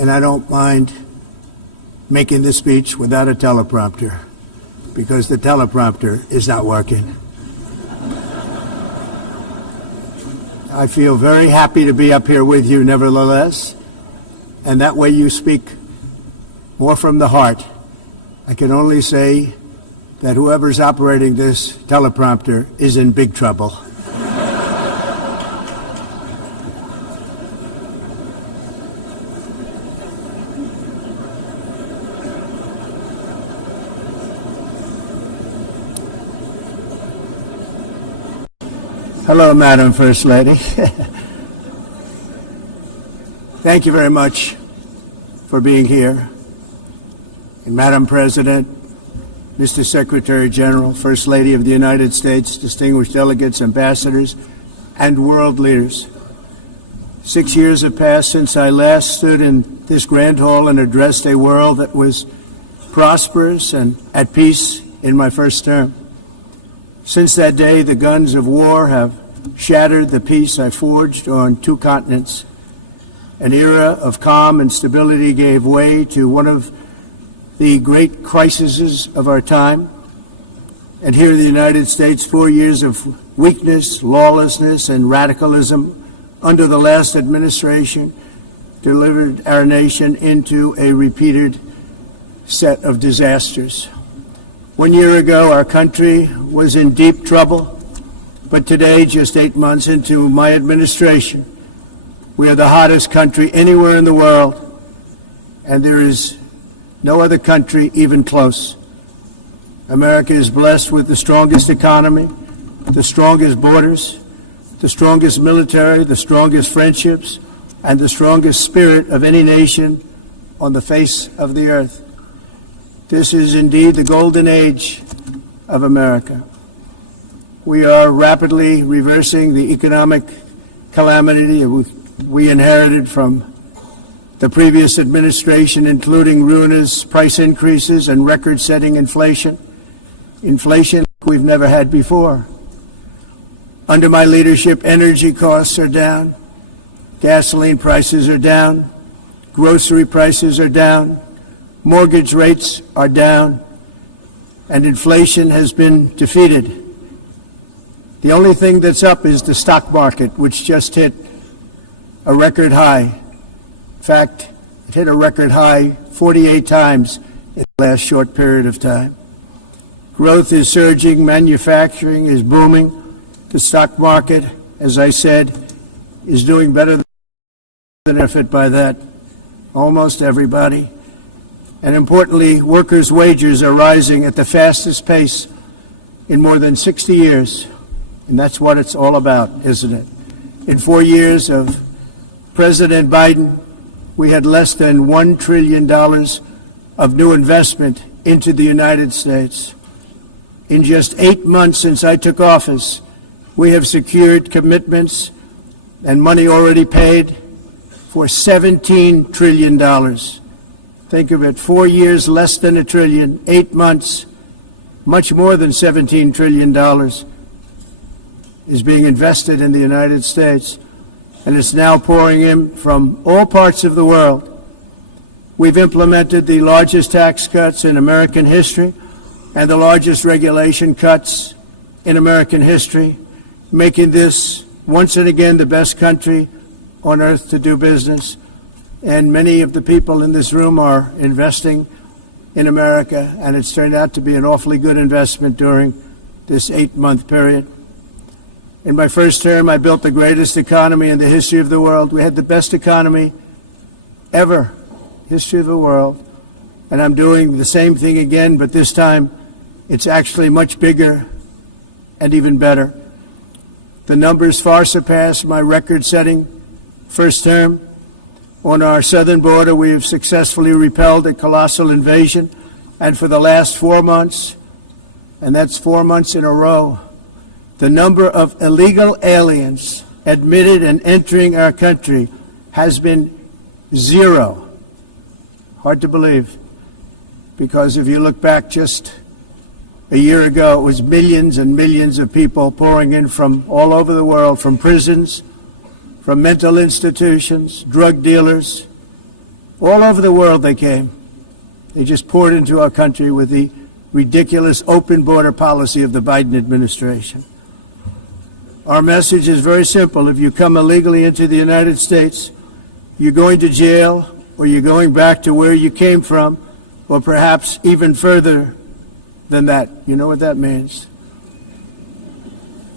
and I don't mind making this speech without a teleprompter, because the teleprompter is not working. I feel very happy to be up here with you nevertheless, and that way you speak more from the heart. I can only say that whoever's operating this teleprompter is in big trouble. Hello, Madam First Lady. Thank you very much for being here. And Madam President, Mr. Secretary General, First Lady of the United States, distinguished delegates, ambassadors, and world leaders. 6 years have passed since I last stood in this grand hall and addressed a world that was prosperous and at peace in my first term. Since that day, the guns of war have shattered the peace I forged on 2 continents. An era of calm and stability gave way to one of the great crises of our time. And here in the United States, 4 years of weakness, lawlessness, and radicalism under the last administration delivered our nation into a repeated set of disasters. 1 year ago, our country was in deep trouble, but today, just 8 months into my administration, we are the hottest country anywhere in the world, and there is no other country even close. America is blessed with the strongest economy, the strongest borders, the strongest military, the strongest friendships, and the strongest spirit of any nation on the face of the earth. This is indeed the golden age of America. We are rapidly reversing the economic calamity we inherited from the previous administration, including ruinous price increases and record-setting inflation we've never had before. Under my leadership, energy costs are down, gasoline prices are down, grocery prices are down, mortgage rates are down, and inflation has been defeated. The only thing that's up is the stock market, which just hit a record high. In fact, it hit a record high 48 times in the last short period of time. Growth is surging, manufacturing is booming. The stock market, as I said, is doing better than benefit by that. Almost everybody. And importantly, workers' wages are rising at the fastest pace in more than 60 years. And that's what it's all about, isn't it? In 4 years of President Biden, we had less than $1 trillion of new investment into the United States. In just 8 months since I took office, we have secured commitments and money already paid for $17 trillion. Think of it, 4 years, less than $1 trillion, 8 months, much more than $17 trillion is being invested in the United States, and it's now pouring in from all parts of the world. We've implemented the largest tax cuts in American history and the largest regulation cuts in American history, making this once and again the best country on earth to do business. And many of the people in this room are investing in America, and it's turned out to be an awfully good investment during this 8-month period. In my first term, I built the greatest economy in the history of the world. We had the best economy ever, history of the world. And I'm doing the same thing again, but this time it's actually much bigger and even better. The numbers far surpass my record-setting first term. On our southern border, we have successfully repelled a colossal invasion, and for the last 4 months, and that's 4 months in a row, the number of illegal aliens admitted and entering our country has been 0. Hard to believe, because if you look back just a year ago, it was millions and millions of people pouring in from all over the world, from prisons, from mental institutions, drug dealers, All over the world they came. They just poured into our country with the ridiculous open border policy of the Biden administration. Our message is very simple. If you come illegally into the United States, you're going to jail, or you're going back to where you came from, or perhaps even further than that. You know what that means.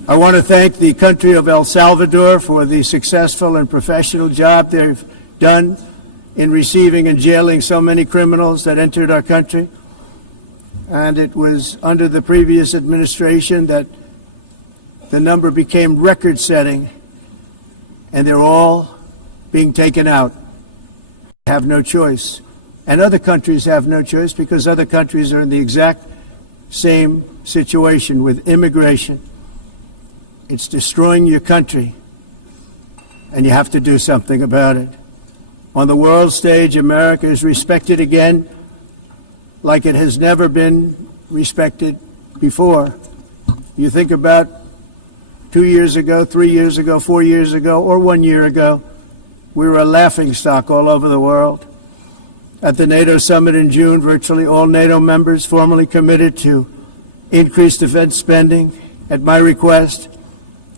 I want to thank the country of El Salvador for the successful and professional job they've done in receiving and jailing so many criminals that entered our country. And it was under the previous administration that the number became record-setting, and they're all being taken out. They have no choice. And other countries have no choice because other countries are in the exact same situation with immigration. It's destroying your country, and you have to do something about it. On the world stage, America is respected again like it has never been respected before. You think about 2 years ago, 3 years ago, 4 years ago, or 1 year ago, we were a laughingstock all over the world. At the NATO summit in June, virtually all NATO members formally committed to increase defense spending at my request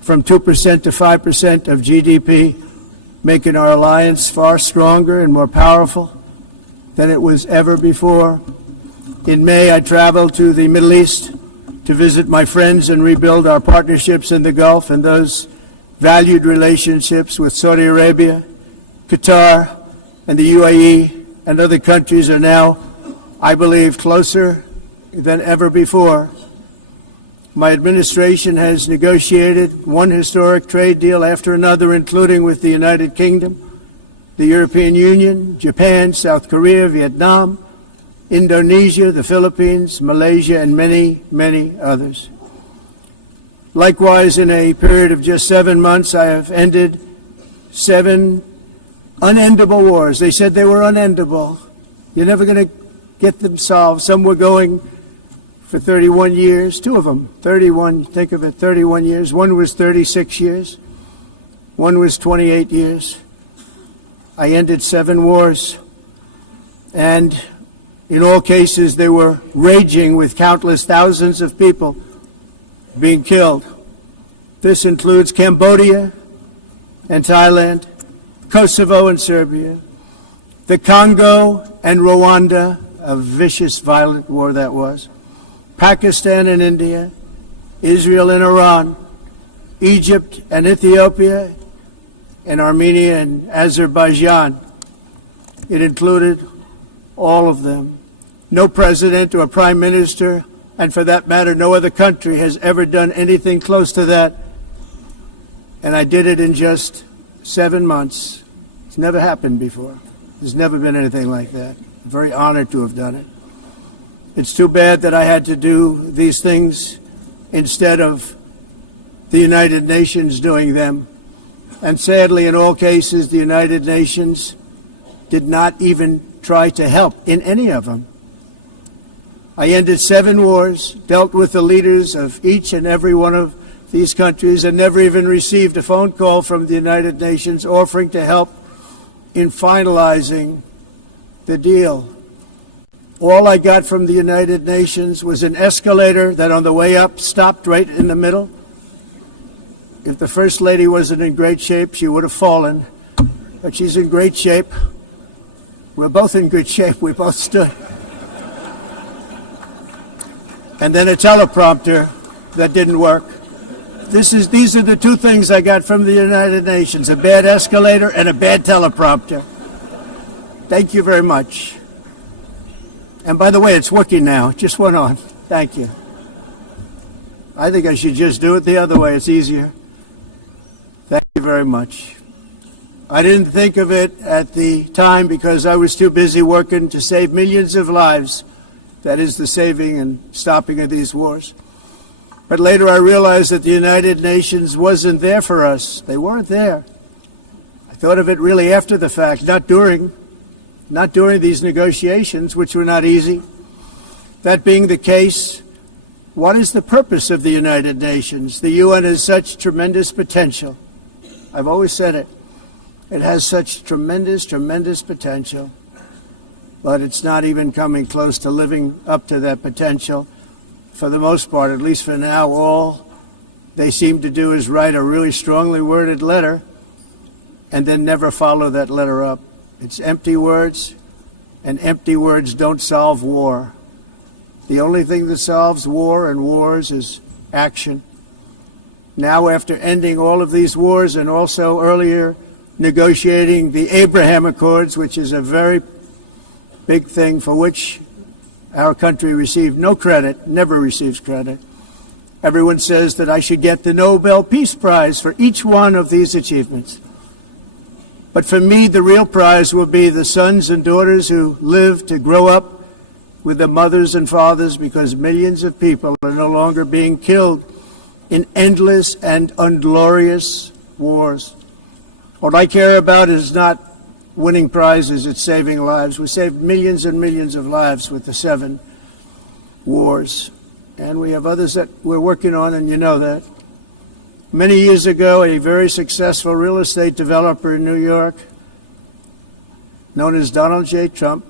from 2% to 5% of GDP, making our alliance far stronger and more powerful than it was ever before. In May, I traveled to the Middle East to visit my friends and rebuild our partnerships in the Gulf and those valued relationships with Saudi Arabia, Qatar, and the UAE, and other countries are now, I believe, closer than ever before. My administration has negotiated one historic trade deal after another, including with the United Kingdom, the European Union, Japan, South Korea, Vietnam, Indonesia, the Philippines, Malaysia, and many, many others. Likewise, in a period of just 7 months, I have ended 7 unendable wars. They said they were unendable. You're never going to get them solved. Some were going for 31 years, 2 of them, 31, think of it, 31 years. One was 36 years. One was 28 years. I ended 7 wars. And in all cases, they were raging with countless thousands of people being killed. This includes Cambodia and Thailand, Kosovo and Serbia, the Congo and Rwanda, a vicious, violent war that was, Pakistan and India, Israel and Iran, Egypt and Ethiopia, and Armenia and Azerbaijan. It included all of them. No president or prime minister, and for that matter, no other country has ever done anything close to that. And I did it in just 7 months. It's never happened before. There's never been anything like that. I'm very honored to have done it. It's too bad that I had to do these things instead of the United Nations doing them. And sadly, in all cases, the United Nations did not even try to help in any of them. I ended 7 wars, dealt with the leaders of each and every one of these countries, and never even received a phone call from the United Nations offering to help in finalizing the deal. All I got from the United Nations was an escalator that on the way up stopped right in the middle. If the First Lady wasn't in great shape, she would have fallen. But she's in great shape. We're both in good shape. We both stood. And then a teleprompter that didn't work. These are the 2 things I got from the United Nations, a bad escalator and a bad teleprompter. Thank you very much. And by the way, it's working now. It just went on. Thank you. I think I should just do it the other way. It's easier. Thank you very much. I didn't think of it at the time because I was too busy working to save millions of lives. That is the saving and stopping of these wars. But later I realized that the United Nations wasn't there for us. They weren't there. I thought of it really after the fact, not during these negotiations, which were not easy. That being the case, what is the purpose of the United Nations? The UN has such tremendous potential. I've always said it. It has such tremendous, tremendous potential. but it's not even coming close to living up to that potential. For the most part, at least for now, all they seem to do is write a really strongly worded letter and then never follow that letter up. It's empty words, and empty words don't solve war. The only thing that solves war and wars is action. Now, after ending all of these wars and also earlier negotiating the Abraham Accords, which is a very big thing for which our country received no credit, never receives credit. Everyone says that I should get the Nobel Peace Prize for each one of these achievements. But for me, the real prize will be the sons and daughters who live to grow up with the mothers and fathers, because millions of people are no longer being killed in endless and unglorious wars. What I care about is not winning prizes, it's saving lives. We saved millions and millions of lives with the 7 wars. And we have others that we're working on, and you know that. Many years ago, a very successful real estate developer in New York, known as Donald J. Trump,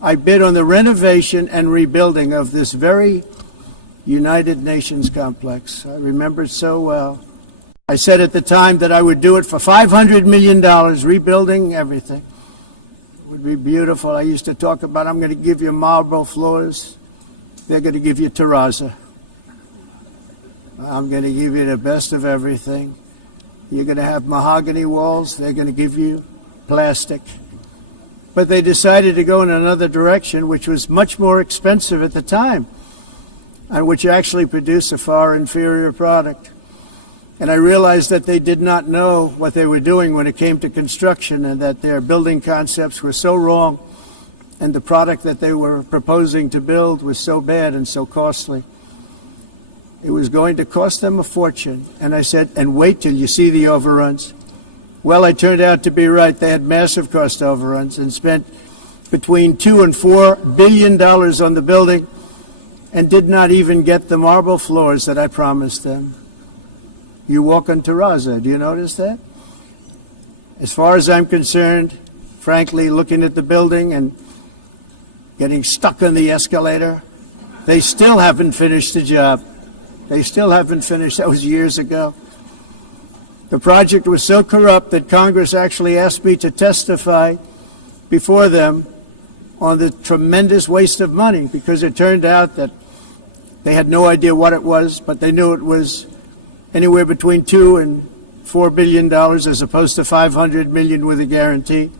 I bid on the renovation and rebuilding of this very United Nations complex. I remember it so well. I said at the time that I would do it for $500 million, rebuilding everything. It would be beautiful. I used to talk about, I'm going to give you marble floors. They're going to give you terrazzo. I'm going to give you the best of everything. You're going to have mahogany walls. They're going to give you plastic. But they decided to go in another direction, which was much more expensive at the time, and which actually produced a far inferior product. And I realized that they did not know what they were doing when it came to construction, and that their building concepts were so wrong, and the product that they were proposing to build was so bad and so costly. It was going to cost them a fortune. And I said, and wait till you see the overruns. Well, I turned out to be right. They had massive cost overruns and spent between $2 and $4 billion on the building and did not even get the marble floors that I promised them. You walk on terrazzo. Do you notice that? As far as I'm concerned, frankly, looking at the building and getting stuck on the escalator, they still haven't finished the job. They still haven't finished. That was years ago. The project was so corrupt that Congress actually asked me to testify before them on the tremendous waste of money, because it turned out that they had no idea what it was, but they knew it was anywhere between $2 and $4 billion as opposed to $500 million with a guarantee.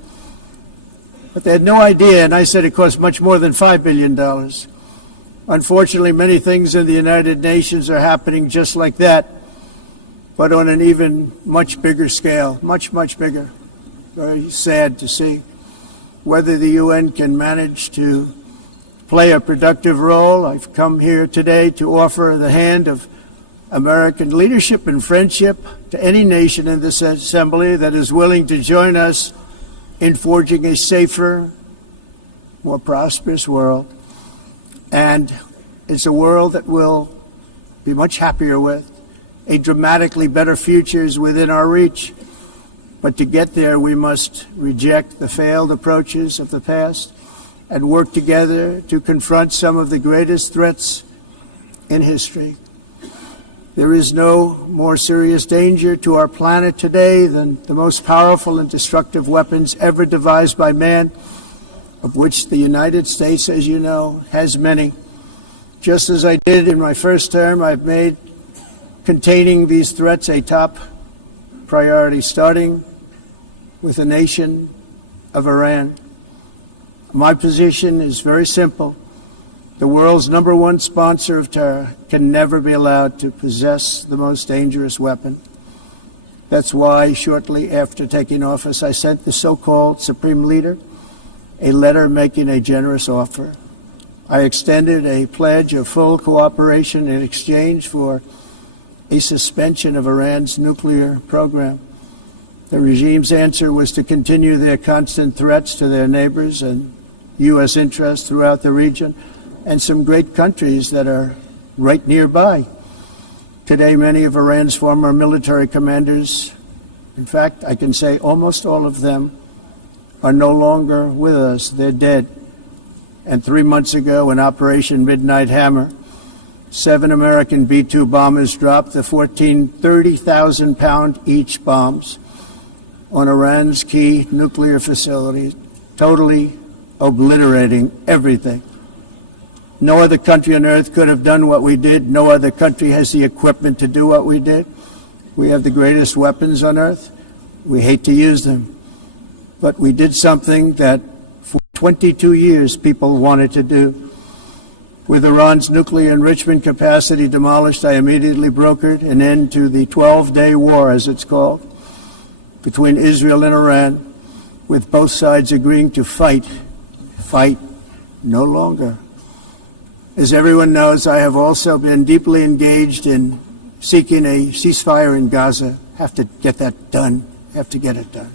But they had no idea, and I said it cost much more than $5 billion. Unfortunately, many things in the United Nations are happening just like that, but on an even much bigger scale, much, much bigger. Very sad to see. Whether the UN can manage to play a productive role, I've come here today to offer the hand of American leadership and friendship to any nation in this assembly that is willing to join us in forging a safer, more prosperous world. And it's a world that we'll be much happier with. A dramatically better future is within our reach. But to get there, we must reject the failed approaches of the past and work together to confront some of the greatest threats in history. There is no more serious danger to our planet today than the most powerful and destructive weapons ever devised by man, of which the United States, as you know, has many. Just as I did in my first term, I've made containing these threats a top priority, starting with the nation of Iran. My position is very simple. The world's #1 sponsor of terror can never be allowed to possess the most dangerous weapon. That's why shortly after taking office, I sent the so-called Supreme Leader a letter making a generous offer. I extended a pledge of full cooperation in exchange for a suspension of Iran's nuclear program. The regime's answer was to continue their constant threats to their neighbors and U.S. interests throughout the region and some great countries that are right nearby. Today, many of Iran's former military commanders, in fact, I can say almost all of them, are no longer with us. They're dead. And 3 months ago, in Operation Midnight Hammer, 7 American B-2 bombers dropped the 14 30,000-pound each bombs on Iran's key nuclear facilities, totally obliterating everything. No other country on earth could have done what we did. No other country has the equipment to do what we did. We have the greatest weapons on earth. We hate to use them. But we did something that for 22 years people wanted to do. With Iran's nuclear enrichment capacity demolished, I immediately brokered an end to the 12-day war, as it's called, between Israel and Iran, with both sides agreeing to fight no longer. As everyone knows, I have also been deeply engaged in seeking a ceasefire in Gaza. Have to get that done. Have to get it done.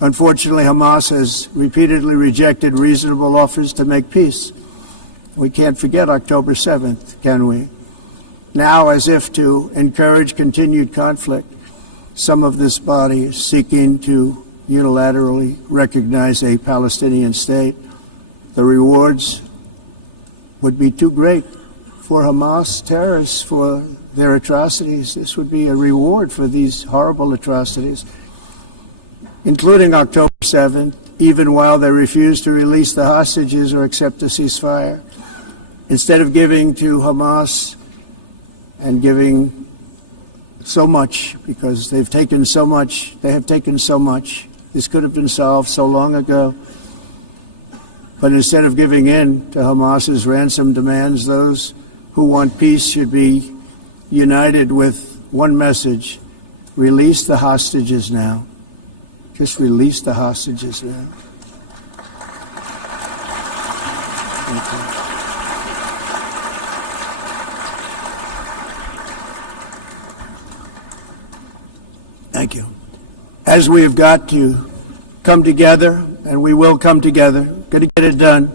Unfortunately, Hamas has repeatedly rejected reasonable offers to make peace. We can't forget October 7th, can we? Now, as if to encourage continued conflict, some of this body is seeking to unilaterally recognize a Palestinian state. The rewards would be too great for Hamas terrorists for their atrocities. This would be a reward for these horrible atrocities, including October 7th, even while they refuse to release the hostages or accept a ceasefire. Instead of giving to Hamas and giving so much, because they've taken so much, they have taken so much. This could have been solved so long ago. But instead of giving in to Hamas's ransom demands, those who want peace should be united with one message: release the hostages now. Just release the hostages now. Thank you. Thank you. As we have got to come together, and we will come together, got to get it done.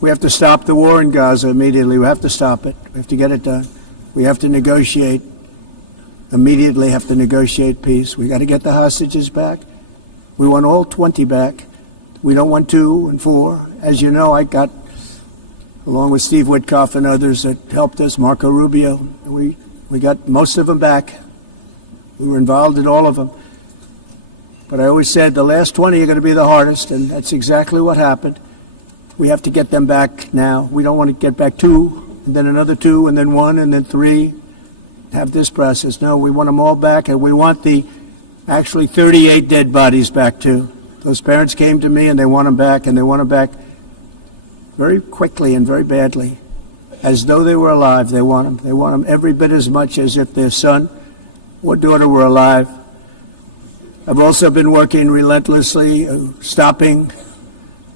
We have to stop the war in Gaza immediately. We have to stop it. We have to get it done. We have to negotiate, immediately have to negotiate peace. We got to get the hostages back. We want all 20 back. We don't want 2 and 4. As you know, I got, along with Steve Witkoff and others that helped us, Marco Rubio, we got most of them back. We were involved in all of them. But I always said the last 20 are going to be the hardest, and that's exactly what happened. We have to get them back now. We don't want to get back 2, and then another 2, and then 1, and then 3. Have this process. No, we want them all back, and we want the actually 38 dead bodies back too. Those parents came to me, and they want them back, and they want them back very quickly and very badly. As though they were alive, they want them. They want them every bit as much as if their son or daughter were alive. I've also been working relentlessly, stopping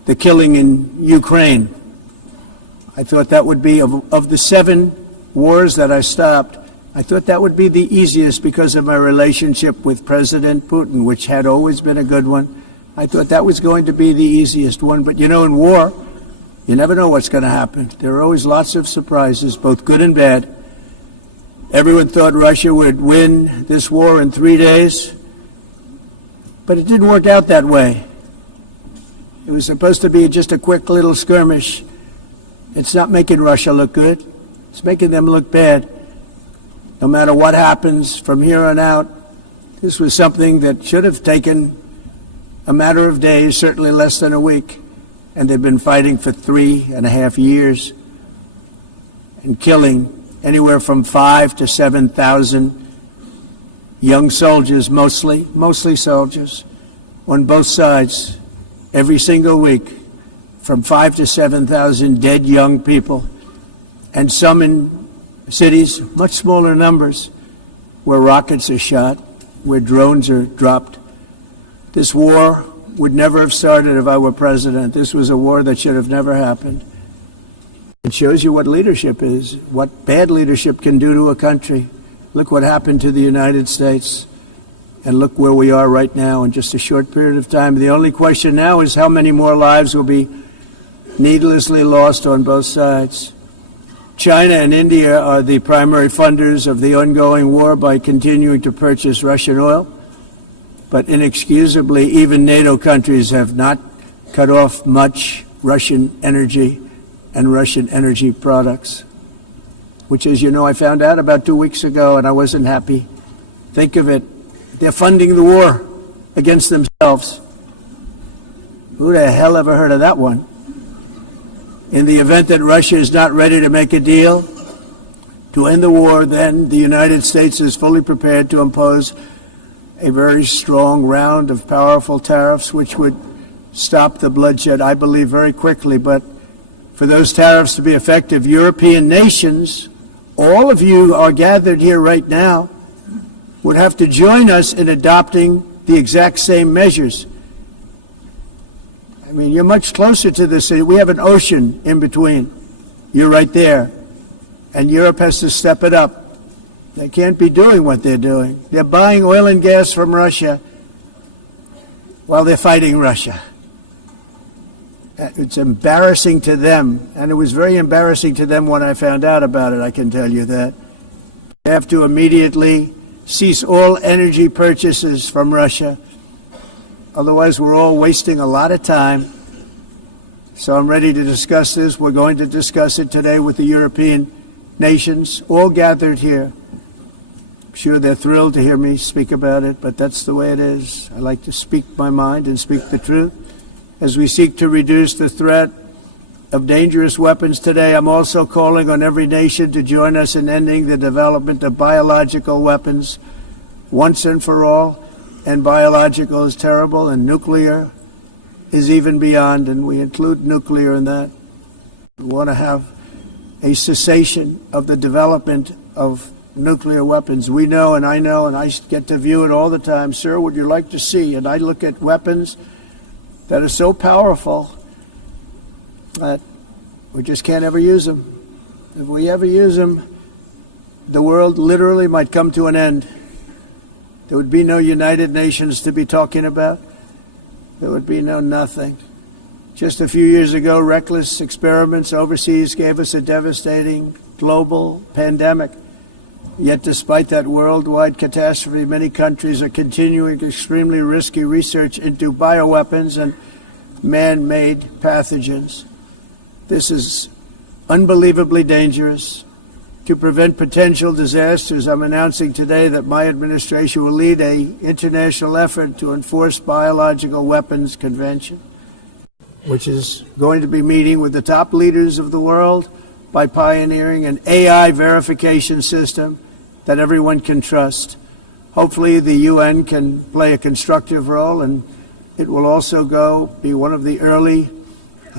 the killing in Ukraine. I thought that would be, of the 7 wars that I stopped, I thought that would be the easiest because of my relationship with President Putin, which had always been a good one. I thought that was going to be the easiest one. But, you know, in war, you never know what's going to happen. There are always lots of surprises, both good and bad. Everyone thought Russia would win this war in 3 days, but it didn't work out that way. It was supposed to be just a quick little skirmish. It's not making Russia look good. It's making them look bad. No matter what happens from here on out, this was something that should have taken a matter of days, certainly less than a week. And they've been fighting for 3.5 years and killing anywhere from 5,000 to 7,000 young soldiers, mostly soldiers, on both sides, every single week, from 5,000 to 7,000 dead young people, and some in cities, much smaller numbers, where rockets are shot, where drones are dropped. This war would never have started if I were president. This was a war that should have never happened. It shows you what leadership is, what bad leadership can do to a country. Look what happened to the United States, and look where we are right now in just a short period of time. The only question now is how many more lives will be needlessly lost on both sides. China and India are the primary funders of the ongoing war by continuing to purchase Russian oil. but inexcusably, even NATO countries have not cut off much Russian energy and Russian energy products, which, as you know, I found out about 2 weeks ago, and I wasn't happy. Think of it. They're funding the war against themselves. Who the hell ever heard of that one? In the event that Russia is not ready to make a deal to end the war, then the United States is fully prepared to impose a very strong round of powerful tariffs, which would stop the bloodshed, I believe, very quickly. But for those tariffs to be effective, European nations, all of you are gathered here right now, would have to join us in adopting the exact same measures. I mean, you're much closer to this. We have an ocean in between. You're right there. And Europe has to step it up. They can't be doing what they're doing. They're buying oil and gas from Russia while they're fighting Russia. It's embarrassing to them, and it was very embarrassing to them when I found out about it, I can tell you that. They have to immediately cease all energy purchases from Russia. Otherwise, we're all wasting a lot of time. So I'm ready to discuss this. We're going to discuss it today with the European nations, all gathered here. I'm sure they're thrilled to hear me speak about it, but that's the way it is. I like to speak my mind and speak the truth. As we seek to reduce the threat of dangerous weapons today, I'm also calling on every nation to join us in ending the development of biological weapons once and for all. And biological is terrible, and nuclear is even beyond, and we include nuclear in that. We want to have a cessation of the development of nuclear weapons. We know, and I get to view it all the time. Sir, would you like to see? And I look at weapons that are so powerful that we just can't ever use them. If we ever use them, the world literally might come to an end. There would be no United Nations to be talking about. There would be no nothing. Just a few years ago, reckless experiments overseas gave us a devastating global pandemic. Yet despite that worldwide catastrophe, many countries are continuing extremely risky research into bioweapons and man-made pathogens. This is unbelievably dangerous. To prevent potential disasters, I'm announcing today that my administration will lead an international effort to enforce Biological Weapons Convention, which is going to be meeting with the top leaders of the world by pioneering an AI verification system that everyone can trust. Hopefully the UN can play a constructive role, and it will also be one of the early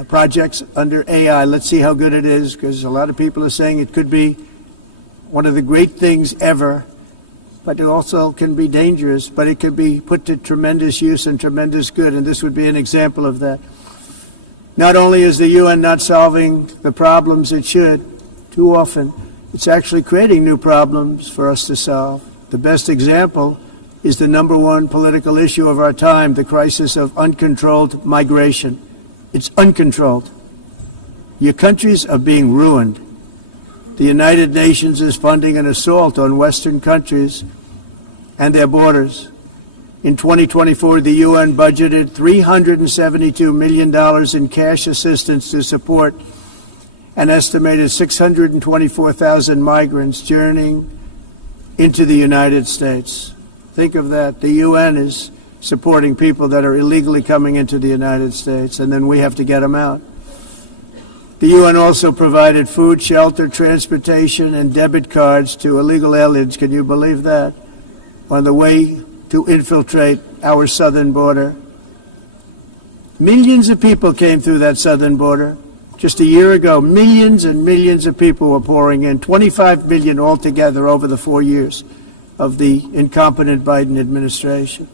projects under AI. Let's see how good it is, because a lot of people are saying it could be one of the great things ever, but it also can be dangerous, but it could be put to tremendous use and tremendous good, and this would be an example of that. Not only is the UN not solving the problems it should, too often, it's actually creating new problems for us to solve. The best example is the number one political issue of our time, the crisis of uncontrolled migration. It's uncontrolled. Your countries are being ruined. The United Nations is funding an assault on Western countries and their borders. In 2024, the UN budgeted $372 million in cash assistance to support an estimated 624,000 migrants journeying into the United States. Think of that. The UN is supporting people that are illegally coming into the United States, and then we have to get them out. The UN also provided food, shelter, transportation, and debit cards to illegal aliens. Can you believe that? On the way to infiltrate our southern border. Millions of people came through that southern border. Just a year ago, millions and millions of people were pouring in, 25 million altogether over the 4 years of the incompetent Biden administration.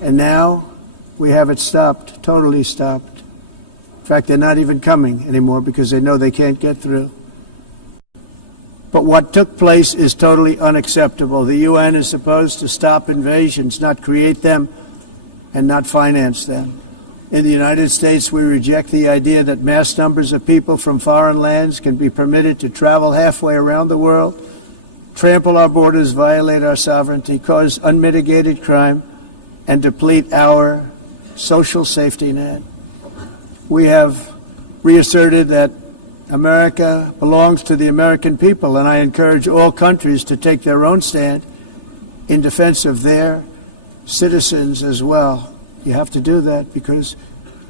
And now we have it stopped, totally stopped. In fact, they're not even coming anymore because they know they can't get through. But what took place is totally unacceptable. The UN is supposed to stop invasions, not create them and not finance them. In the United States, we reject the idea that mass numbers of people from foreign lands can be permitted to travel halfway around the world, trample our borders, violate our sovereignty, cause unmitigated crime, and deplete our social safety net. We have reasserted that America belongs to the American people, and I encourage all countries to take their own stand in defense of their citizens as well. You have to do that because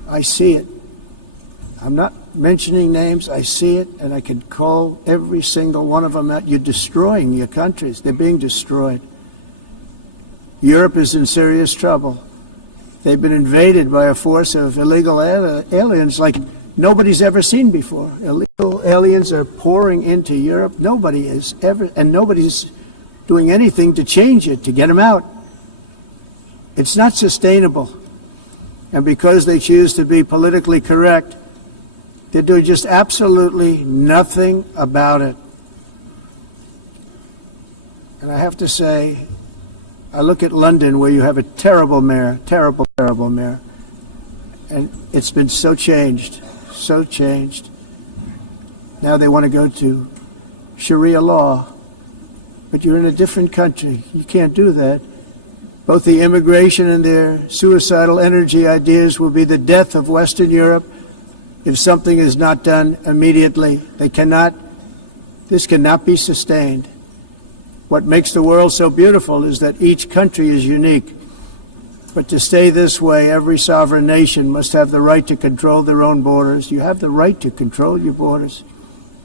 I see it. I'm not mentioning names. I see it, and I can call every single one of them out. You're destroying your countries. They're being destroyed. Europe is in serious trouble. They've been invaded by a force of illegal aliens like nobody's ever seen before. Illegal aliens are pouring into Europe. Nobody is ever, and nobody's doing anything to change it, to get them out. It's not sustainable. And because they choose to be politically correct, they're doing just absolutely nothing about it. And I have to say, I look at London, where you have a terrible mayor, terrible mayor, and it's been so changed. Now they want to go to Sharia law, but you're in a different country. You can't do that. Both the immigration and their suicidal energy ideas will be the death of Western Europe if something is not done immediately. This cannot be sustained. What makes the world so beautiful is that each country is unique. But to stay this way, every sovereign nation must have the right to control their own borders. You have the right to control your borders,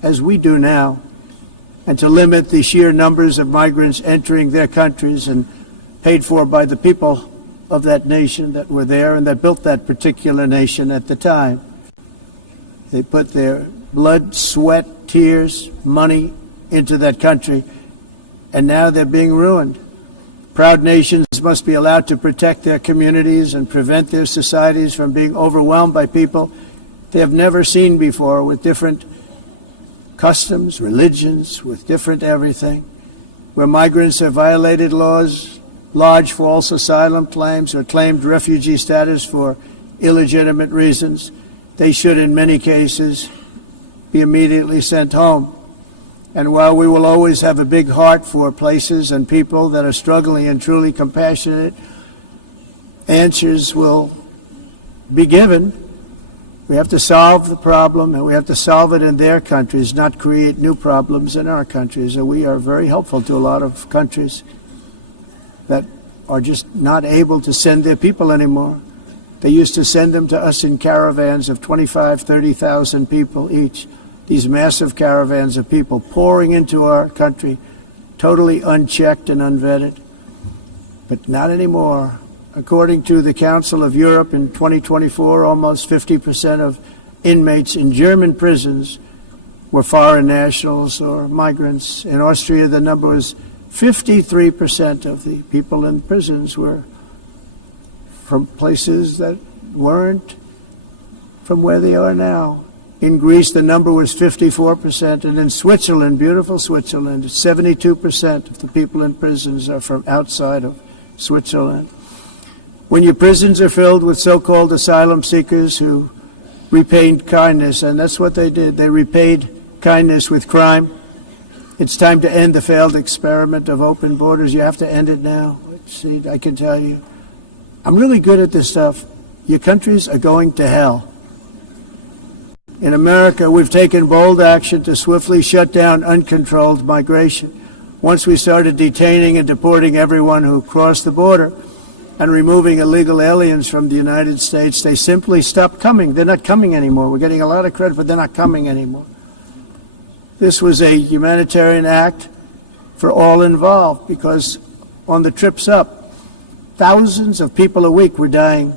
as we do now, and to limit the sheer numbers of migrants entering their countries and paid for by the people of that nation that were there and that built that particular nation at the time. They put their blood, sweat, tears, money into that country, and now they're being ruined. Proud nations must be allowed to protect their communities and prevent their societies from being overwhelmed by people they have never seen before, with different customs, religions, with different everything. Where migrants have violated laws, lodged false asylum claims, or claimed refugee status for illegitimate reasons, they should, in many cases, be immediately sent home. And while we will always have a big heart for places and people that are struggling and truly compassionate, answers will be given. We have to solve the problem, and we have to solve it in their countries, not create new problems in our countries. And we are very helpful to a lot of countries that are just not able to send their people anymore. They used to send them to us in caravans of 25,000, 30,000 people each. These massive caravans of people pouring into our country, totally unchecked and unvetted. But not anymore. According to the Council of Europe, in 2024, almost 50% of inmates in German prisons were foreign nationals or migrants. In Austria, the number was 53% of the people in prisons were from places that weren't from where they are now. In Greece, the number was 54%, and in Switzerland, beautiful Switzerland, 72% of the people in prisons are from outside of Switzerland. When your prisons are filled with so-called asylum seekers who repaid kindness, and that's what they did, they repaid kindness with crime, it's time to end the failed experiment of open borders. You have to end it now. See, I can tell you, I'm really good at this stuff. Your countries are going to hell. In America, we've taken bold action to swiftly shut down uncontrolled migration. Once we started detaining and deporting everyone who crossed the border and removing illegal aliens from the United States, they simply stopped coming. They're not coming anymore. We're getting a lot of credit, but they're not coming anymore. This was a humanitarian act for all involved, because on the trips up, thousands of people a week were dying.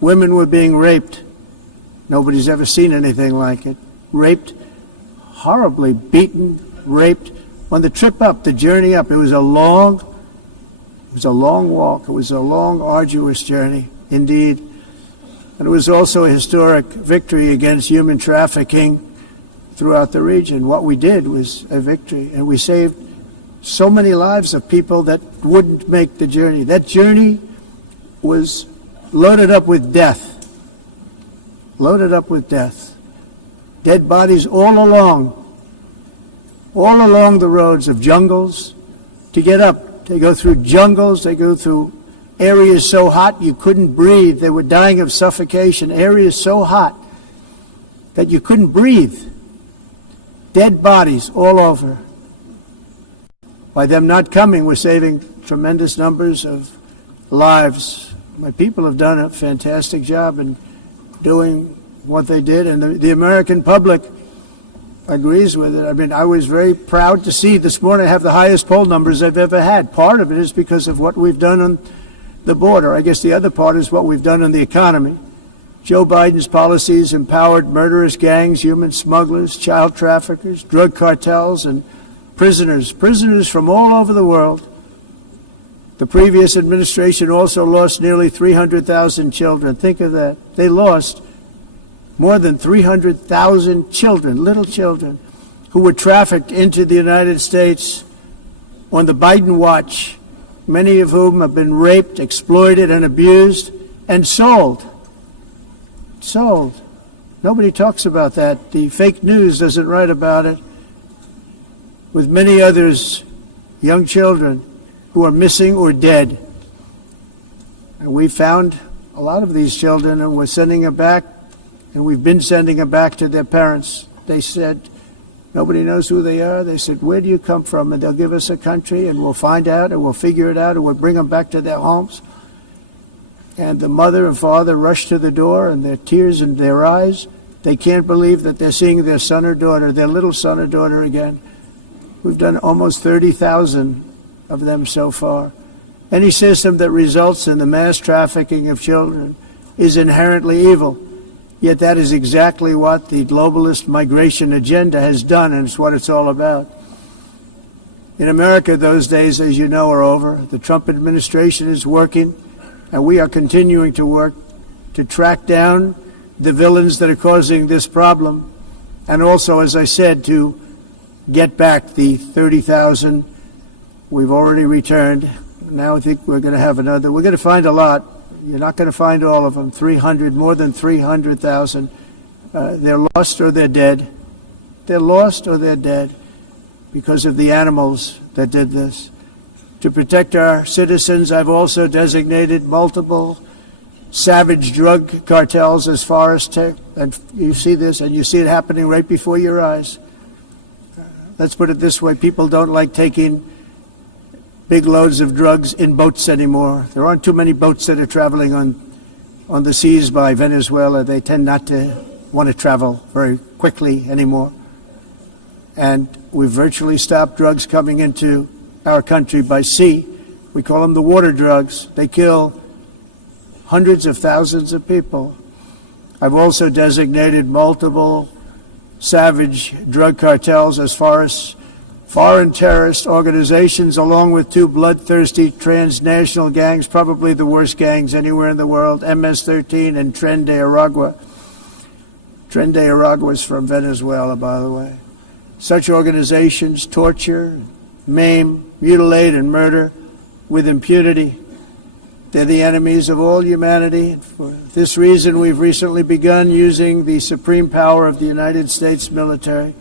Women were being raped. Nobody's ever seen anything like it. Raped, horribly beaten, raped. On the trip up, the journey up, it was a long walk. It was a long, arduous journey, indeed. And it was also a historic victory against human trafficking throughout the region. What we did was a victory, and we saved so many lives of people that wouldn't make the journey. That journey was loaded up with death. Loaded up with death. Dead bodies all along the roads of jungles. To get up, they go through jungles, they go through areas so hot you couldn't breathe. They were dying of suffocation. Areas so hot that you couldn't breathe. Dead bodies all over. By them not coming, we're saving tremendous numbers of lives. My people have done a fantastic job in doing what they did, and the American public agrees with it. I mean, I was very proud to see this morning I have the highest poll numbers I've ever had. Part of it is because of what we've done on the border. I guess the other part is what we've done on the economy. Joe Biden's policies empowered murderous gangs, human smugglers, child traffickers, drug cartels, and prisoners from all over the world. The previous administration also lost nearly 300,000 children. Think of that. They lost more than 300,000 children, little children, who were trafficked into the United States on the Biden watch, many of whom have been raped, exploited, and abused, and sold. Sold. Nobody talks about that. The fake news doesn't write about it. With many others, young children who are missing or dead. And we found a lot of these children, and we're sending them back, and we've been sending them back to their parents. They said, nobody knows who they are. They said, where do you come from? And they'll give us a country, and we'll find out, and we'll figure it out, and we'll bring them back to their homes. And the mother and father rush to the door, and their tears in their eyes. They can't believe that they're seeing their son or daughter, their little son or daughter again. We've done almost 30,000 of them so far. Any system that results in the mass trafficking of children is inherently evil. Yet that is exactly what the globalist migration agenda has done, and it's what it's all about. In America, those days, as you know, are over. The Trump administration is working, and we are continuing to work to track down the villains that are causing this problem, and also, as I said, to get back the 30,000 we've already returned. Now I think we're going to have another. We're going to find a lot. You're not going to find all of them. 300, more than 300,000. They're lost or they're dead. They're lost or they're dead because of the animals that did this. To protect our citizens, I've also designated multiple savage drug cartels as far as and you see this, and you see it happening right before your eyes. Let's put it this way. People don't like taking big loads of drugs in boats anymore. There aren't too many boats that are traveling on the seas by Venezuela. They tend not to want to travel very quickly anymore. And we've virtually stopped drugs coming into our country by sea. We call them the water drugs. They kill hundreds of thousands of people. I've also designated multiple savage drug cartels as far as foreign terrorist organizations, along with two bloodthirsty transnational gangs, probably the worst gangs anywhere in the world, MS-13 and Tren de Aragua. Tren de Aragua is from Venezuela, by the way. Such organizations torture, maim, mutilate, and murder with impunity. They're the enemies of all humanity. For this reason, we've recently begun using the supreme power of the United States military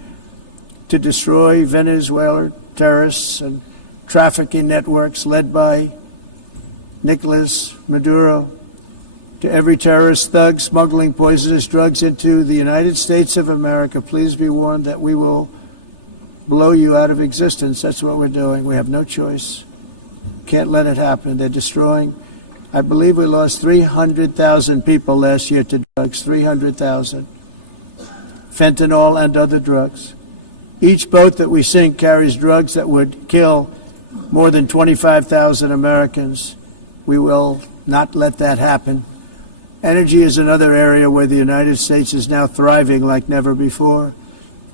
to destroy Venezuelan terrorists and trafficking networks led by Nicolas Maduro. To every terrorist thug smuggling poisonous drugs into the United States of America, please be warned that we will blow you out of existence. That's what we're doing. We have no choice. Can't let it happen. They're destroying. I believe we lost 300,000 people last year to drugs, 300,000. Fentanyl and other drugs. Each boat that we sink carries drugs that would kill more than 25,000 Americans. We will not let that happen. Energy is another area where the United States is now thriving like never before.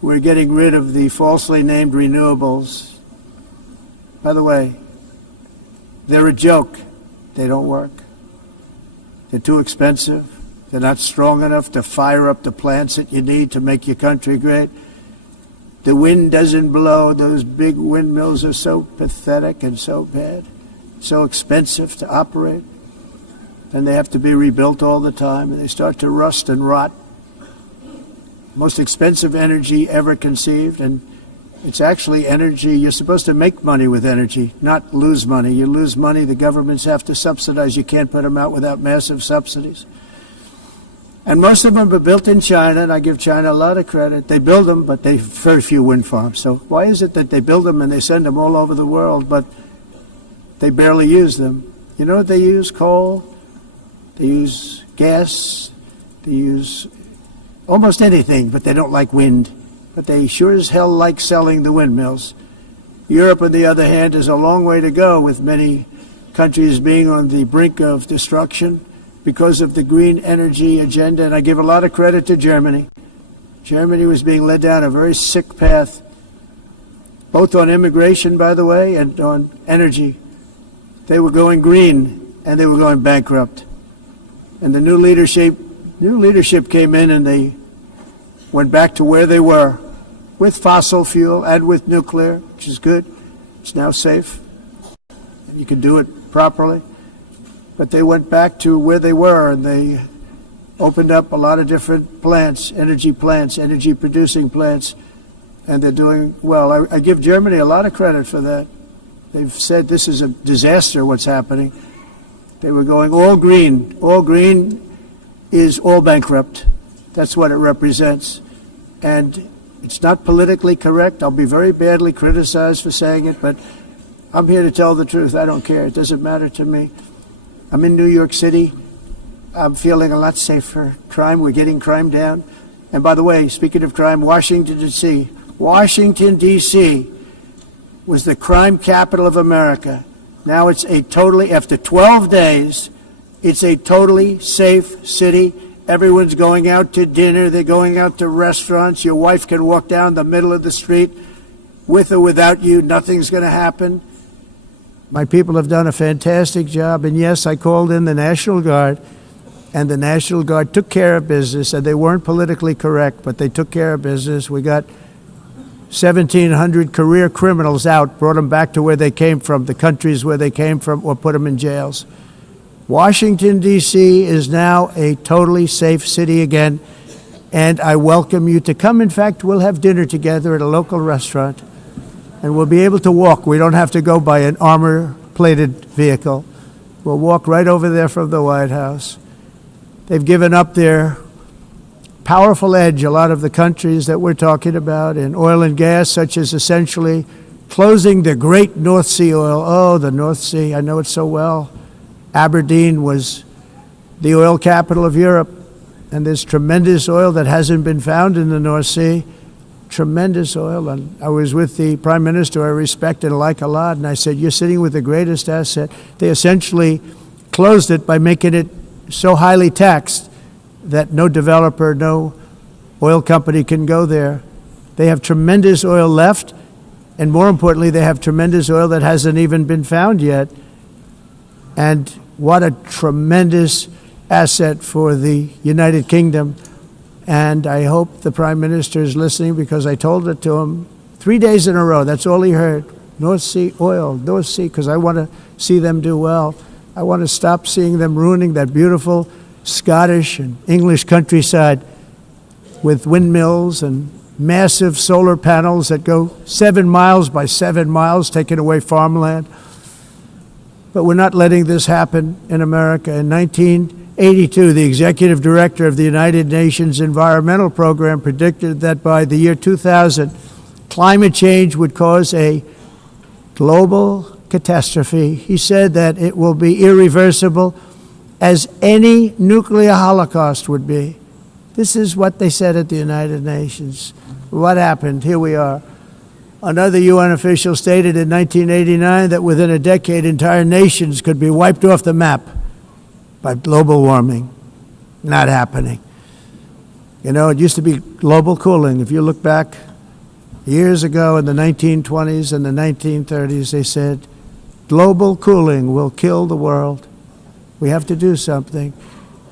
We're getting rid of the falsely named renewables. By the way, they're a joke. They don't work. They're too expensive. They're not strong enough to fire up the plants that you need to make your country great. The wind doesn't blow. Those big windmills are so pathetic and so bad, so expensive to operate. And they have to be rebuilt all the time, and they start to rust and rot. Most expensive energy ever conceived, and It's actually energy. You're supposed to make money with energy, not lose money. You lose money, the governments have to subsidize. You can't put them out without massive subsidies. And most of them are built in China, and I give China a lot of credit. They build them, but they have very few wind farms. So why is it that they build them and they send them all over the world, but they barely use them? You know what they use? Coal. They use gas. They use almost anything, but they don't like wind. But they sure as hell like selling the windmills. Europe, on the other hand, has a long way to go, with many countries being on the brink of destruction because of the green energy agenda. And I give a lot of credit to Germany. Germany was being led down a very sick path, both on immigration, by the way, and on energy. They were going green, and they were going bankrupt. And the new leadership came in, and they went back to where they were, with fossil fuel and with nuclear, which is good. It's now safe. You can do it properly. But they went back to where they were, and they opened up a lot of different plants, energy-producing plants, and they're doing well. I give Germany a lot of credit for that. They've said this is a disaster, what's happening. They were going all green. All green is all bankrupt. That's what it represents. And it's not politically correct. I'll be very badly criticized for saying it, but I'm here to tell the truth. I don't care. It doesn't matter to me. I'm in New York City. I'm feeling a lot safer. Crime, we're getting crime down. And by the way, speaking of crime, Washington, D.C. Washington, D.C. was the crime capital of America. Now it's after 12 days, it's a totally safe city. Everyone's going out to dinner. They're going out to restaurants. Your wife can walk down the middle of the street with or without you. Nothing's going to happen. My people have done a fantastic job. And yes, I called in the National Guard, and the National Guard took care of business. And they weren't politically correct, but they took care of business. We got 1,700 career criminals out, brought them back to where they came from, the countries where they came from, or put them in jails. Washington, D.C. is now a totally safe city again, and I welcome you to come. In fact, we'll have dinner together at a local restaurant, and we'll be able to walk. We don't have to go by an armor-plated vehicle. We'll walk right over there from the White House. They've given up their powerful edge, a lot of the countries that we're talking about, in oil and gas, such as essentially closing the great North Sea oil. Oh, the North Sea, I know it so well. Aberdeen was the oil capital of Europe, and there's tremendous oil that hasn't been found in the North Sea. Tremendous oil. And I was with the Prime Minister I respect and like a lot, and I said, you're sitting with the greatest asset. They essentially closed it by making it so highly taxed that no developer, no oil company can go there. They have tremendous oil left, and more importantly, they have tremendous oil that hasn't even been found yet. And what a tremendous asset for the United Kingdom. And I hope the Prime Minister is listening, because I told it to him 3 days in a row. That's all he heard. North Sea oil, North Sea, because I want to see them do well. I want to stop seeing them ruining that beautiful Scottish and English countryside with windmills and massive solar panels that go 7 miles by 7 miles, taking away farmland. But we're not letting this happen in America. In 1982, the executive director of the United Nations Environmental Program predicted that by the year 2000, climate change would cause a global catastrophe. He said that it will be irreversible, as any nuclear holocaust would be. This is what they said at the United Nations. What happened? Here we are. Another UN official stated in 1989 that within a decade, entire nations could be wiped off the map by global warming. Not happening. You know, it used to be global cooling. If you look back years ago in the 1920s and the 1930s, they said, global cooling will kill the world. We have to do something.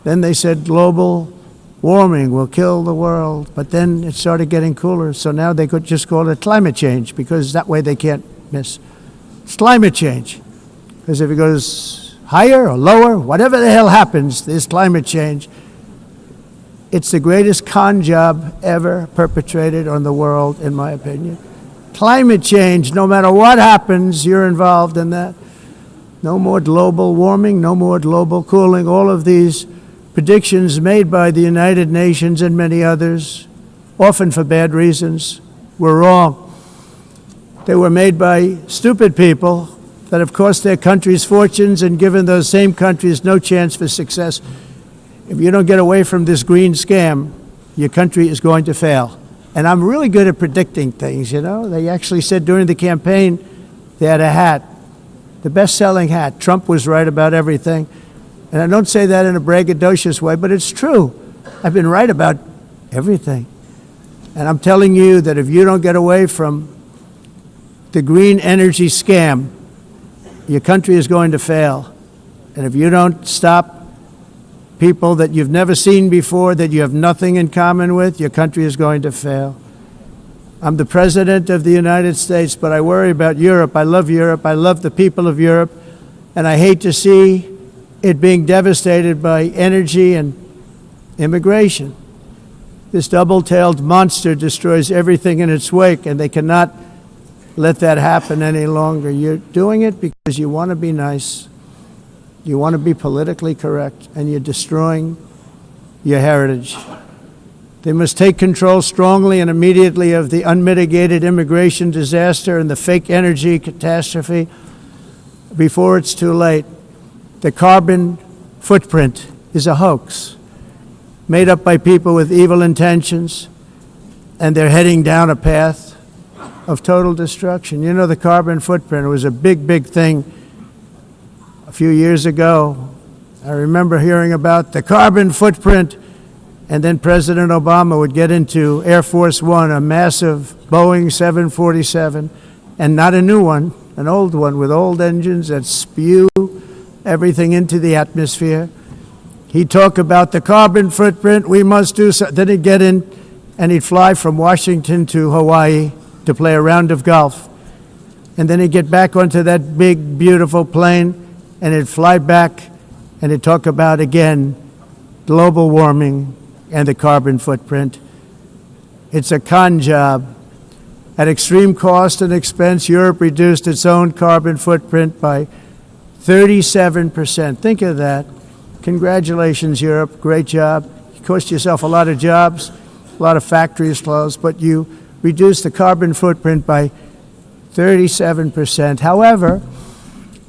Then they said global warming will kill the world, but then it started getting cooler, so now they could just call it climate change, because that way they can't miss. It's climate change, because if it goes higher or lower, whatever the hell happens, there's climate change. It's the greatest con job ever perpetrated on the world, in my opinion. Climate change, no matter what happens, you're involved in that. No more global warming, no more global cooling. All of these predictions made by the United Nations and many others, often for bad reasons, were wrong. They were made by stupid people that have cost their countries fortunes and given those same countries no chance for success. If you don't get away from this green scam, your country is going to fail. And I'm really good at predicting things, you know. They actually said during the campaign they had a hat, the best-selling hat. Trump was right about everything. And I don't say that in a braggadocious way, but it's true. I've been right about everything. And I'm telling you that if you don't get away from the green energy scam, your country is going to fail. And if you don't stop people that you've never seen before, that you have nothing in common with, your country is going to fail. I'm the President of the United States, but I worry about Europe. I love Europe. I love the people of Europe. And I hate to see it being devastated by energy and immigration. This double-tailed monster destroys everything in its wake, and they cannot let that happen any longer. You're doing it because you want to be nice. You want to be politically correct, and you're destroying your heritage. They must take control strongly and immediately of the unmitigated immigration disaster and the fake energy catastrophe before it's too late. The carbon footprint is a hoax made up by people with evil intentions, and they're heading down a path of total destruction. You know, the carbon footprint was a big, big thing a few years ago. I remember hearing about the carbon footprint, and then President Obama would get into Air Force One, a massive Boeing 747, and not a new one, an old one with old engines that spew everything into the atmosphere. He'd talk about the carbon footprint, we must do so. Then he'd get in and he'd fly from Washington to Hawaii to play a round of golf. And then he'd get back onto that big, beautiful plane and he'd fly back and he'd talk about, again, global warming and the carbon footprint. It's a con job. At extreme cost and expense, Europe reduced its own carbon footprint by 37%. Think of that. Congratulations, Europe. Great job. You cost yourself a lot of jobs, a lot of factories closed, but you reduced the carbon footprint by 37%. However,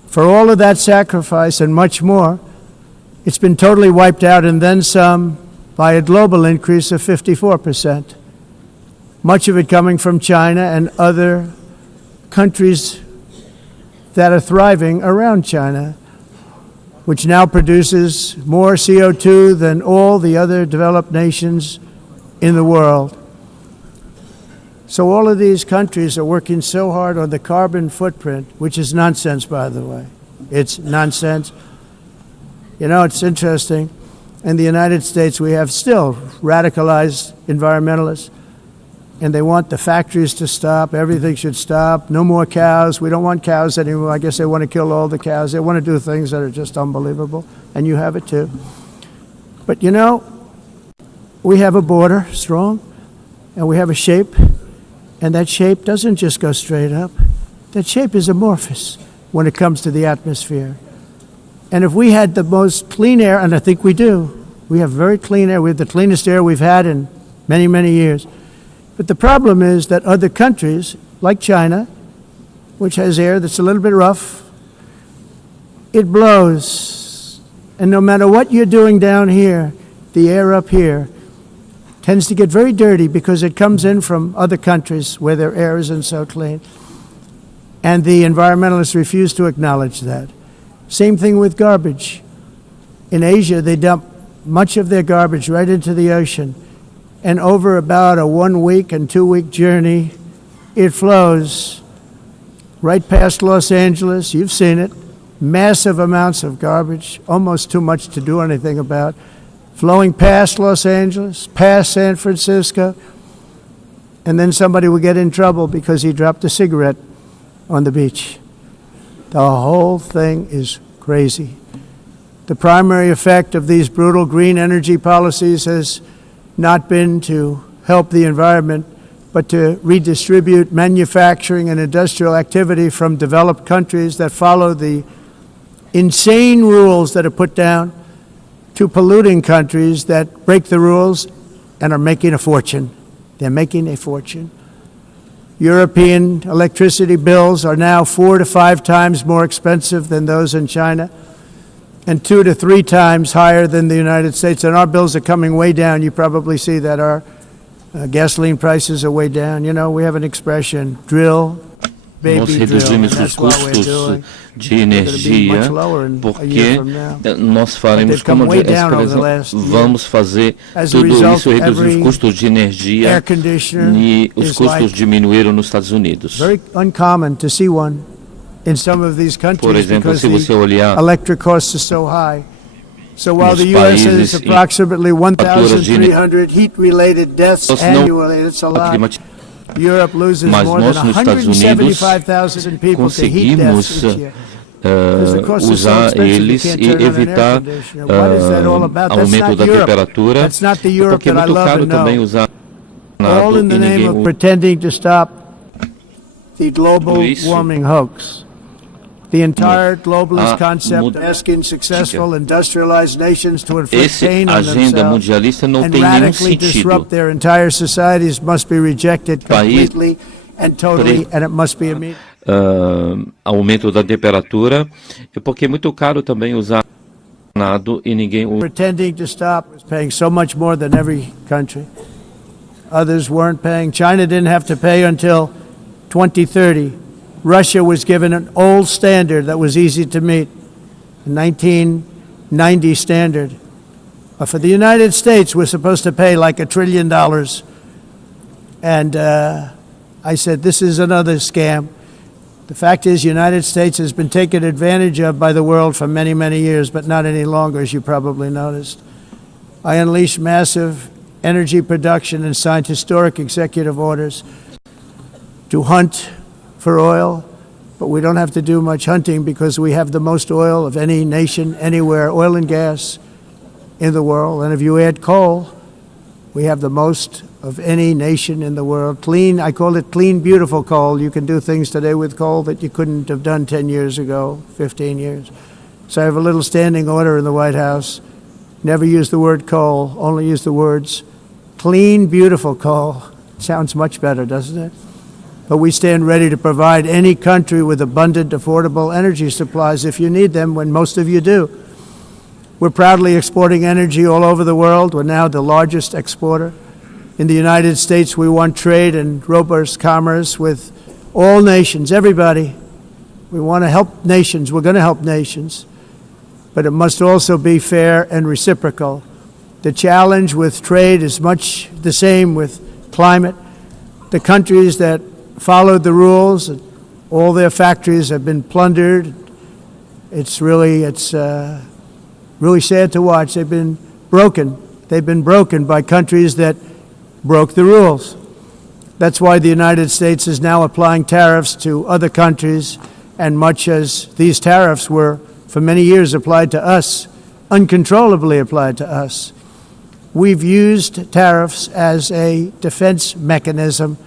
for all of that sacrifice and much more, it's been totally wiped out and then some by a global increase of 54%. Much of it coming from China and other countries that are thriving around China, which now produces more CO2 than all the other developed nations in the world. So all of these countries are working so hard on the carbon footprint, which is nonsense, by the way. It's nonsense. You know, it's interesting. In the United States, we have still radicalized environmentalists, and they want the factories to stop. Everything should stop. No more cows. We don't want cows anymore. I guess they want to kill all the cows. They want to do things that are just unbelievable, and you have it too. But you know, we have a border, strong, and we have a shape, and that shape doesn't just go straight up. That shape is amorphous when it comes to the atmosphere. And if we had the most clean air, and I think we do, we have very clean air. We have the cleanest air we've had in many, many years. But the problem is that other countries, like China, which has air that's a little bit rough, it blows. And no matter what you're doing down here, the air up here tends to get very dirty because it comes in from other countries where their air isn't so clean. And the environmentalists refuse to acknowledge that. Same thing with garbage. In Asia, they dump much of their garbage right into the ocean. And over about a 1 week and 2 week journey, it flows right past Los Angeles. You've seen it. Massive amounts of garbage, almost too much to do anything about, flowing past Los Angeles, past San Francisco, and then somebody will get in trouble because he dropped a cigarette on the beach. The whole thing is crazy. The primary effect of these brutal green energy policies has not been to help the environment, but to redistribute manufacturing and industrial activity from developed countries that follow the insane rules that are put down to polluting countries that break the rules and are making a fortune. They're making a fortune. European electricity bills are now 4 to 5 times more expensive than those in China, and 2 to 3 times higher than the United States. And our bills are coming way down. You probably see that our gasoline prices are way down. You know, we have an expression, drill, Nós reduzimos os custos de energia porque nós faremos, como a expressão, vamos fazer tudo isso, reduzir os custos de energia e os custos diminuíram nos Estados Unidos. Por exemplo, se você olhar So while the U.S. has approximately 1,300 heat-related deaths annually, it's a lot. Europe loses more than 175,000 people to heat deaths each year. Usar eles e evitar aumento da temperatura, porque é muito caro também usar all in the name of pretending to stop the global warming hoax. The entire globalist concept of asking successful industrialized nations to inflict pain on themselves and radically disrupt their entire societies must be rejected completely and totally, and it must be immediate. Aumento da temperatura, porque é muito caro também usar nada e ninguém pretending to stop paying so much more than every country. Others weren't paying. China didn't have to pay until 2030. Russia was given an old standard that was easy to meet, a 1990 standard. But for the United States, we're supposed to pay like $1 trillion. And I said, this is another scam. The fact is, the United States has been taken advantage of by the world for many, many years, but not any longer, as you probably noticed. I unleashed massive energy production and signed historic executive orders to hunt for oil, but we don't have to do much hunting because we have the most oil of any nation anywhere, oil and gas in the world. And if you add coal, we have the most of any nation in the world. Clean, I call it clean, beautiful coal. You can do things today with coal that you couldn't have done 10 years ago, 15 years. So I have a little standing order in the White House. Never use the word coal, only use the words clean, beautiful coal. Sounds much better, doesn't it? But we stand ready to provide any country with abundant, affordable energy supplies if you need them, when most of you do. We're proudly exporting energy all over the world. We're now the largest exporter. In the United States, we want trade and robust commerce with all nations, everybody. We want to help nations. We're going to help nations. But it must also be fair and reciprocal. The challenge with trade is much the same with climate. The countries that followed the rules, all their factories have been plundered. It's really sad to watch. They've been broken. They've been broken by countries that broke the rules. That's why the United States is now applying tariffs to other countries, and much as these tariffs were for many years applied to us, uncontrollably applied to us. We've used tariffs as a defense mechanism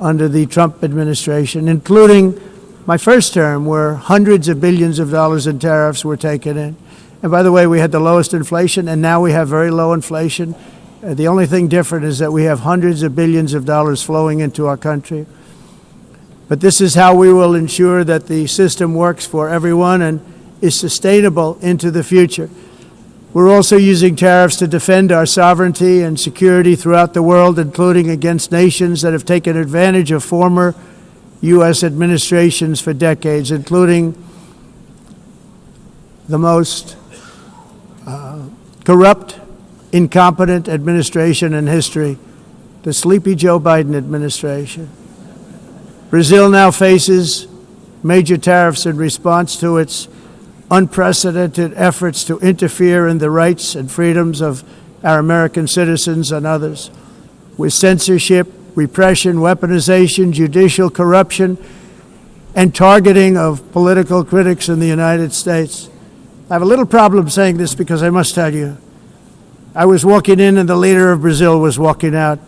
under the Trump administration, including my first term, where hundreds of billions of dollars in tariffs were taken in. And by the way, we had the lowest inflation, and now we have very low inflation. The only thing different is that we have hundreds of billions of dollars flowing into our country. But this is how we will ensure that the system works for everyone and is sustainable into the future. We're also using tariffs to defend our sovereignty and security throughout the world, including against nations that have taken advantage of former U.S. administrations for decades, including the most corrupt, incompetent administration in history, the sleepy Joe Biden administration. Brazil now faces major tariffs in response to its unprecedented efforts to interfere in the rights and freedoms of our American citizens and others, with censorship, repression, weaponization, judicial corruption, and targeting of political critics in the United States. I have a little problem saying this because I must tell you, I was walking in and the leader of Brazil was walking out.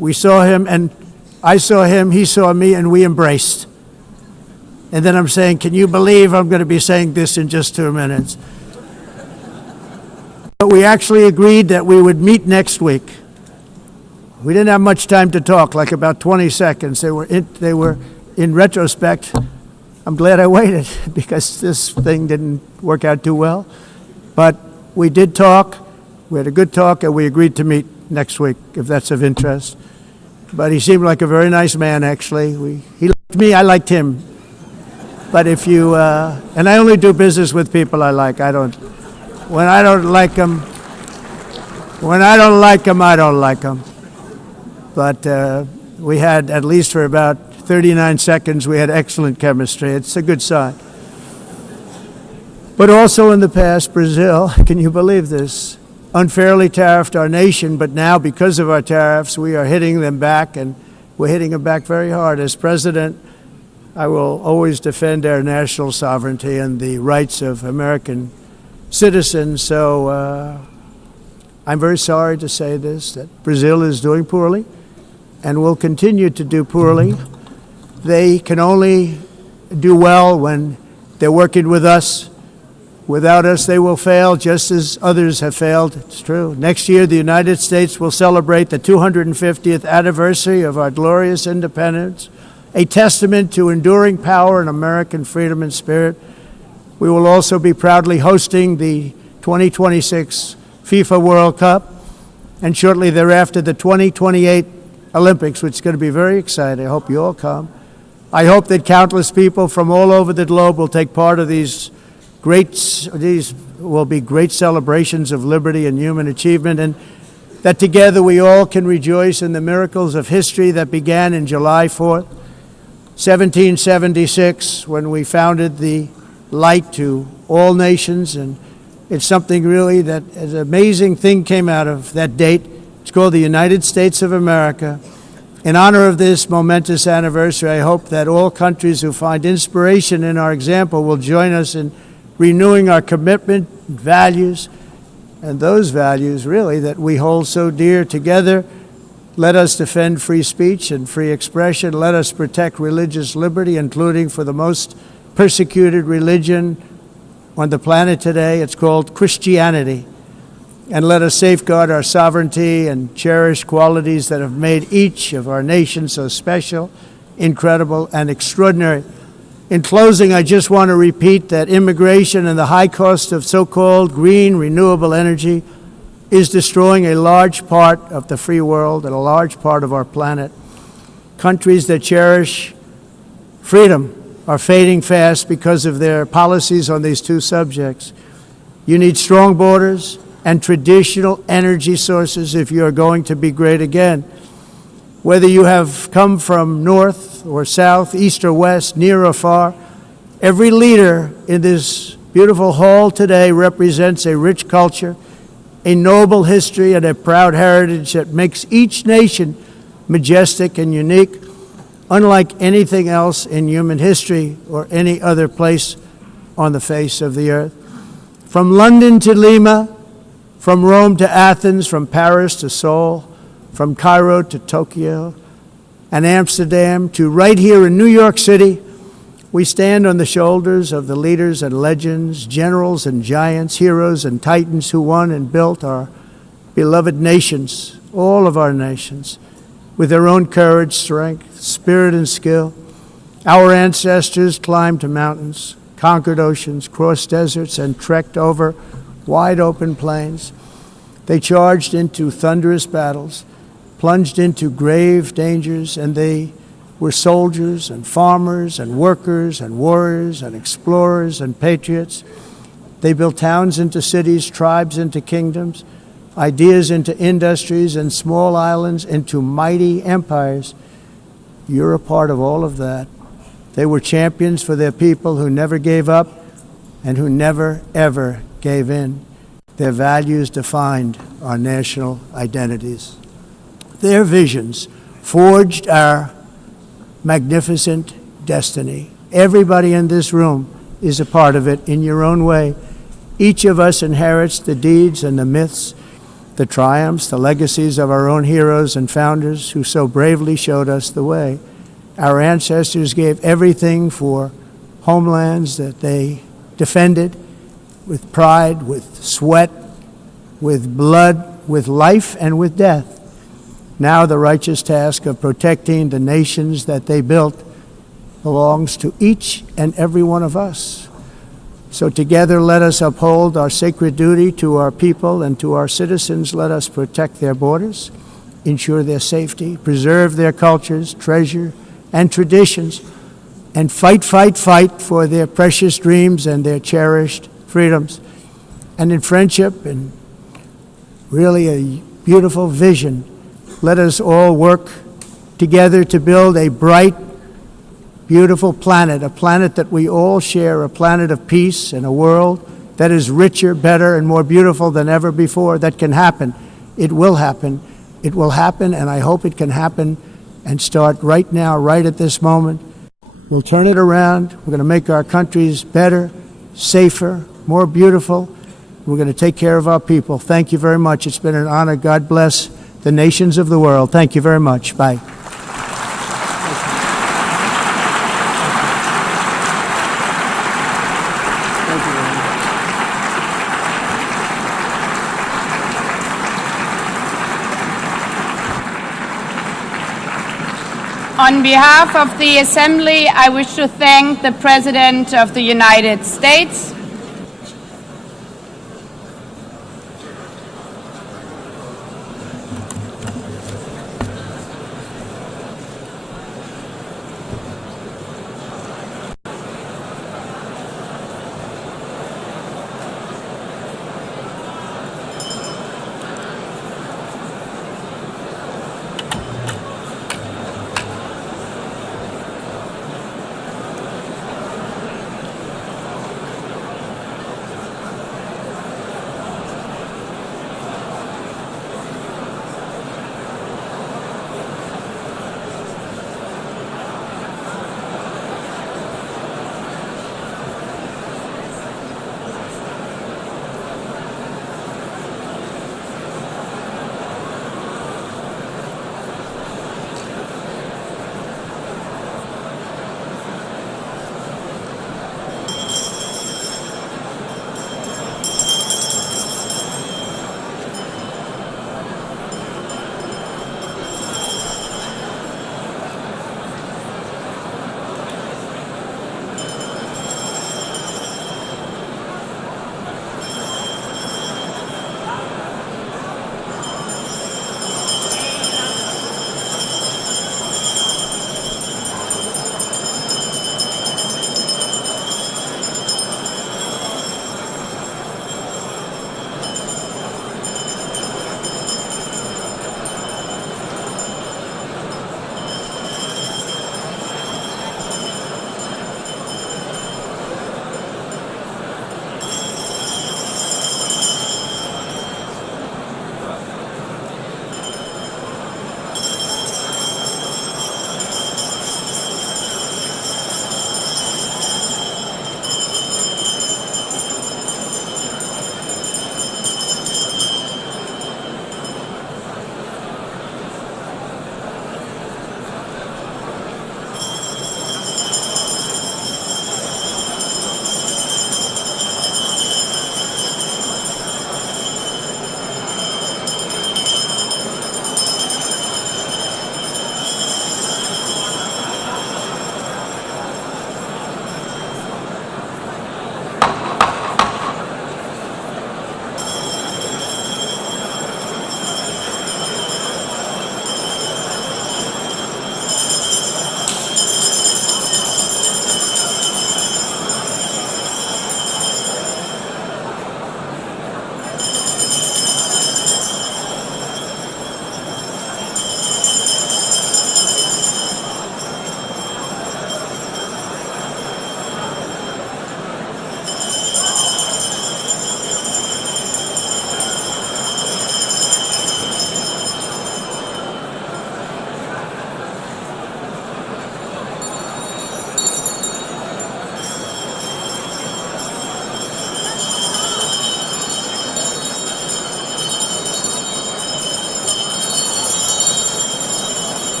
We saw him, and I saw him, he saw me, and we embraced. And then I'm saying, can you believe I'm going to be saying this in just 2 minutes? But we actually agreed that we would meet next week. We didn't have much time to talk, like about 20 seconds. They were in retrospect, I'm glad I waited because this thing didn't work out too well. But we did talk, we had a good talk, and we agreed to meet next week, if that's of interest. But he seemed like a very nice man, actually. He liked me, I liked him. But if you, and I only do business with people I like. When I don't like them, I don't like them. But we had, at least for about 39 seconds, we had excellent chemistry. It's a good sign. But also in the past, Brazil, can you believe this, unfairly tariffed our nation, but now because of our tariffs, we are hitting them back, and we're hitting them back very hard. As president, I will always defend our national sovereignty and the rights of American citizens. So I'm very sorry to say this, that Brazil is doing poorly and will continue to do poorly. They can only do well when they're working with us. Without us, they will fail, just as others have failed. It's true. Next year, the United States will celebrate the 250th anniversary of our glorious independence, a testament to enduring power and American freedom and spirit. We will also be proudly hosting the 2026 FIFA World Cup, and shortly thereafter the 2028 Olympics, which is going to be very exciting. I hope you all come. I hope that countless people from all over the globe will take part of these will be great celebrations of liberty and human achievement, and that together we all can rejoice in the miracles of history that began in July 4th, 1776, when we founded the light to all nations. And it's something really that an amazing thing came out of that date. It's called the United States of America. In honor of this momentous anniversary, I hope that all countries who find inspiration in our example will join us in renewing our commitment, values, and those values really that we hold so dear. Together, let us defend free speech and free expression. Let us protect religious liberty, including for the most persecuted religion on the planet today. It's called Christianity. And let us safeguard our sovereignty and cherish qualities that have made each of our nations so special, incredible, and extraordinary. In closing, I just want to repeat that immigration and the high cost of so-called green renewable energy is destroying a large part of the free world and a large part of our planet. Countries that cherish freedom are fading fast because of their policies on these two subjects. You need strong borders and traditional energy sources if you are going to be great again. Whether you have come from north or south, east or west, near or far, every leader in this beautiful hall today represents a rich culture, a noble history, and a proud heritage that makes each nation majestic and unique, unlike anything else in human history or any other place on the face of the earth. From London to Lima, from Rome to Athens, from Paris to Seoul, from Cairo to Tokyo and Amsterdam to right here in New York City, we stand on the shoulders of the leaders and legends, generals and giants, heroes and titans who won and built our beloved nations, all of our nations, with their own courage, strength, spirit, and skill. Our ancestors climbed mountains, conquered oceans, crossed deserts, and trekked over wide open plains. They charged into thunderous battles, plunged into grave dangers, and they were soldiers and farmers and workers and warriors and explorers and patriots. They built towns into cities, tribes into kingdoms, ideas into industries, and small islands into mighty empires. You're a part of all of that. They were champions for their people who never gave up and who never, ever gave in. Their values defined our national identities. Their visions forged our magnificent destiny. Everybody in this room is a part of it in your own way. Each of us inherits the deeds and the myths, the triumphs, the legacies of our own heroes and founders who so bravely showed us the way. Our ancestors gave everything for homelands that they defended with pride, with sweat, with blood, with life, and with death. Now the righteous task of protecting the nations that they built belongs to each and every one of us. So together let us uphold our sacred duty to our people and to our citizens. Let us protect their borders, ensure their safety, preserve their cultures, treasure, and traditions, and fight, fight, fight for their precious dreams and their cherished freedoms. And in friendship and really a beautiful vision, let us all work together to build a bright, beautiful planet, a planet that we all share, a planet of peace and a world that is richer, better, and more beautiful than ever before. That can happen. It will happen. It will happen, and I hope it can happen and start right now, right at this moment. We'll turn it around. We're going to make our countries better, safer, more beautiful. We're going to take care of our people. Thank you very much. It's been an honor. God bless the nations of the world. Thank you very much. Bye. On behalf of the Assembly, I wish to thank the President of the United States,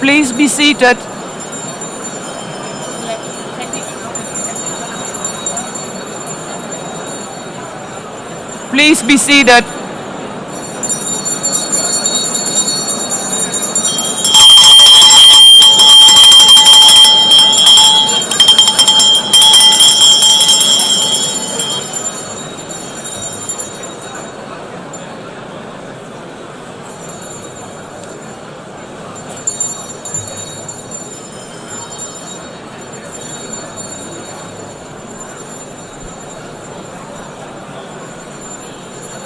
Please be seated. Please be seated.